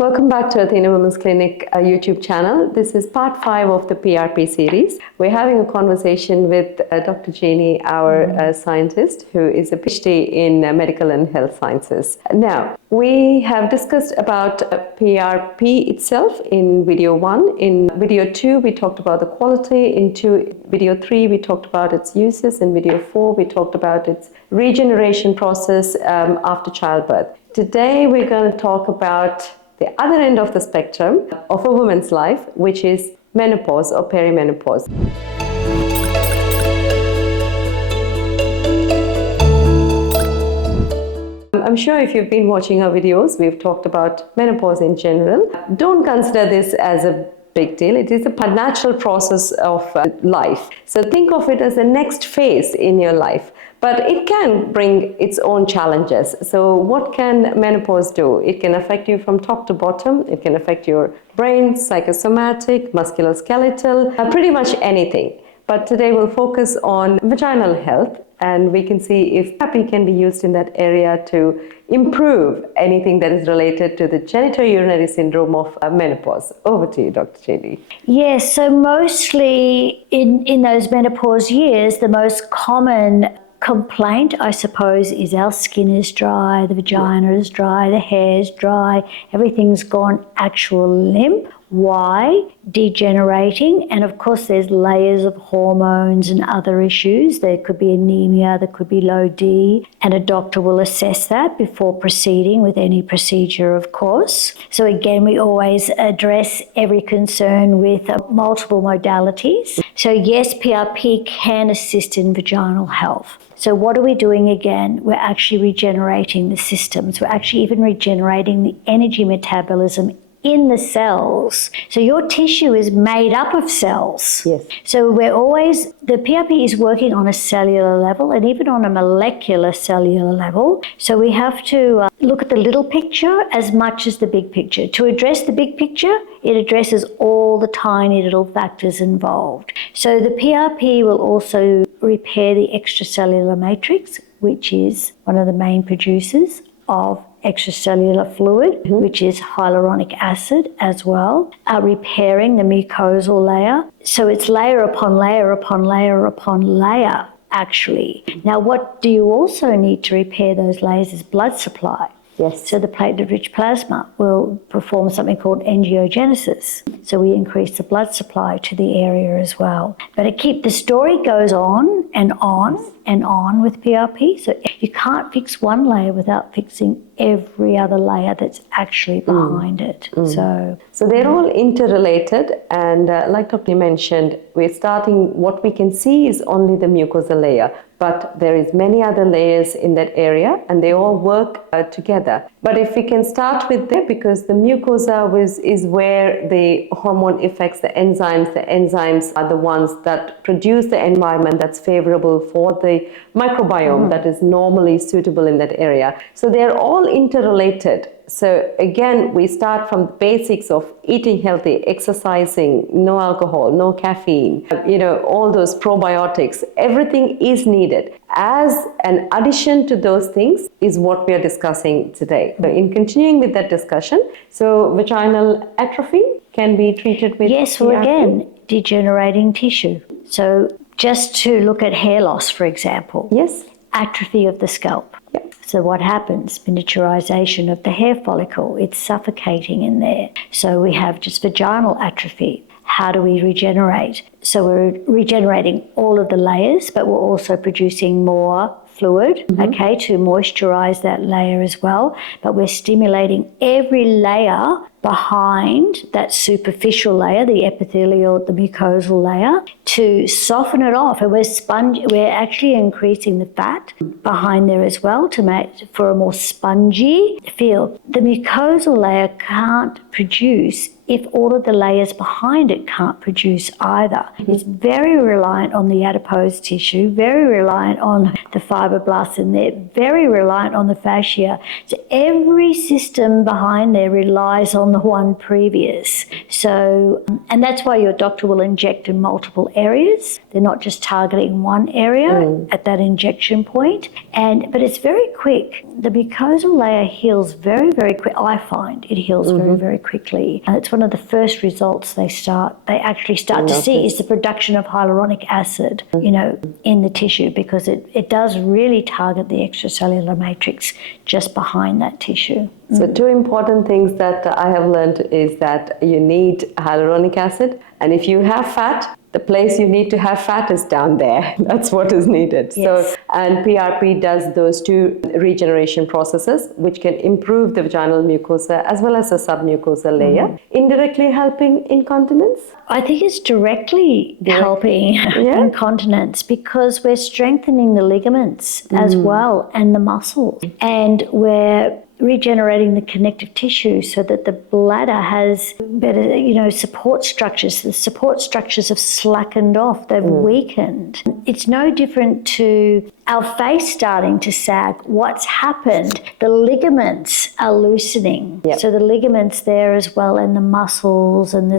Welcome back to Athena Women's Clinic YouTube channel. This is part 5 of the PRP series. We're having a conversation with Dr. Jeannie, our scientist, who is a PhD in medical and health sciences. Now, we have discussed about PRP itself in video 1. In video 2, we talked about the quality. In video 3, we talked about its uses. In video 4, we talked about its regeneration process after childbirth. Today, we're going to talk about the other end of the spectrum of a woman's life, which is menopause or perimenopause. I'm sure if you've been watching our videos, we've talked about menopause in general. Don't consider this as a big deal. It is a natural process of life. So think of it as the next phase in your life. But it can bring its own challenges. So what can menopause do? It can affect you from top to bottom. It can affect your brain, psychosomatic, musculoskeletal, pretty much anything. But today we'll focus on vaginal health, and we can see if PRP can be used in that area to improve anything that is related to the genitourinary syndrome of menopause. Over to you, Dr. Jeannie. Yes, so mostly in those menopause years, the most common complaint, I suppose, is our skin is dry, the vagina is dry, the hair is dry, everything's gone actual limp. Why? Degenerating, and of course there's layers of hormones and other issues. There could be anemia, there could be low D, and a doctor will assess that before proceeding with any procedure, of course. So again, we always address every concern with multiple modalities. So yes, PRP can assist in vaginal health. So what are we doing again? We're actually regenerating the systems. We're actually even regenerating the energy metabolism in the cells. So your tissue is made up of cells. Yes. So the PRP is working on a cellular level and even on a molecular cellular level. So we have to look at the little picture as much as the big picture. To address the big picture, it addresses all the tiny little factors involved. So the PRP will also repair the extracellular matrix, which is one of the main producers of extracellular fluid, which is hyaluronic acid as well, repairing the mucosal layer. So it's layer upon layer upon layer upon layer, actually. Now, what do you also need to repair those layers is blood supply. Yes. So the platelet-rich plasma will perform something called angiogenesis. So we increase the blood supply to the area as well. But the story goes on and on and on with PRP. So you can't fix one layer without fixing every other layer that's actually behind it. So they're all interrelated, and like Dr. mentioned, we're starting, what we can see is only the mucosal layer, but there is many other layers in that area and they all work together. But if we can start with there, because the mucosa is where the hormone affects the enzymes are the ones that produce the environment that's favorable for the microbiome that is normally suitable in that area. So they're all interrelated. So again, we start from the basics of eating healthy, exercising, no alcohol, no caffeine, all those probiotics, everything is needed. As an addition to those things is what we are discussing today. So in continuing with that discussion, so vaginal atrophy can be treated with yes, well again, degenerating tissue. So just to look at hair loss, for example. Yes. Atrophy of the scalp. Yep. So what happens? Miniaturization of the hair follicle. It's suffocating in there. So we have just vaginal atrophy. How do we regenerate? So we're regenerating all of the layers, but we're also producing more fluid, to moisturize that layer as well. But we're stimulating every layer behind that superficial layer, the epithelial, the mucosal layer, to soften it off. And we're actually increasing the fat behind there as well to make for a more spongy feel. The mucosal layer can't produce if all of the layers behind it can't produce either. It's very reliant on the adipose tissue, very reliant on the fibroblasts in there, very reliant on the fascia. So every system behind there relies on on the one previous. So, and that's why your doctor will inject in multiple areas. They're not just targeting one area at that injection point. But it's very quick. The mucosal layer heals very, very quick. I find it heals very, very quickly. And it's one of the first results they actually start to see is the production of hyaluronic acid, in the tissue, because it does really target the extracellular matrix just behind that tissue. So two important things that I have learned is that you need hyaluronic acid, and if you have fat, the place you need to have fat is down there. That's what is needed. Yes. So, and PRP does those two regeneration processes, which can improve the vaginal mucosa as well as the submucosal layer, indirectly helping incontinence. I think it's directly helping incontinence, because we're strengthening the ligaments as well, and the muscles, and we're regenerating the connective tissue so that the bladder has better, support structures. The support structures have slackened off, they've weakened. It's no different to our face starting to sag. What's happened? The ligaments are loosening. Yep. So the ligaments there as well, and the muscles and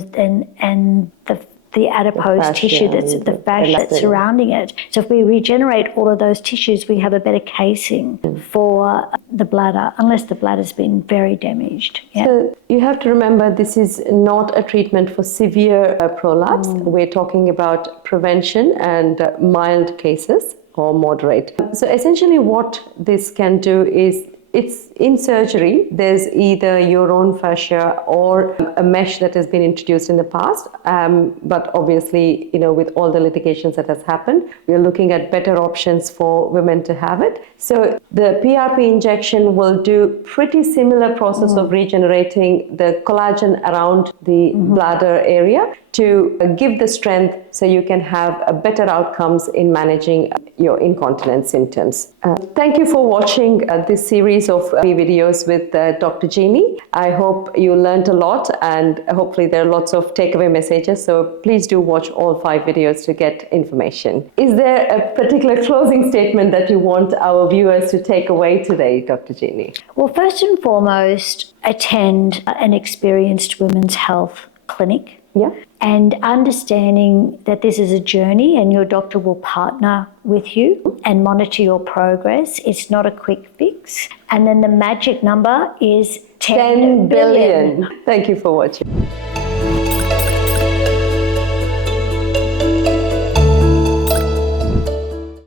the adipose tissue, that's the fascia that's surrounding it. So if we regenerate all of those tissues, we have a better casing for the bladder, unless the bladder's been very damaged. Yeah. So you have to remember, this is not a treatment for severe prolapse. We're talking about prevention and mild cases or moderate. So essentially what this can do is, it's in surgery, there's either your own fascia or a mesh that has been introduced in the past. But obviously, with all the litigations that has happened, we're looking at better options for women to have it. So the PRP injection will do pretty similar process of regenerating the collagen around the bladder area to give the strength so you can have a better outcomes in managing your incontinence symptoms. Thank you for watching this series of videos with Dr. Jeannie. I hope you learned a lot, and hopefully there are lots of takeaway messages. So please do watch all 5 videos to get information. Is there a particular closing statement that you want our viewers to take away today, Dr. Jeannie? Well, first and foremost, attend an experienced women's health clinic. Yeah. And understanding that this is a journey, and your doctor will partner with you and monitor your progress. It's not a quick fix. And then the magic number is 10 billion. Thank you for watching.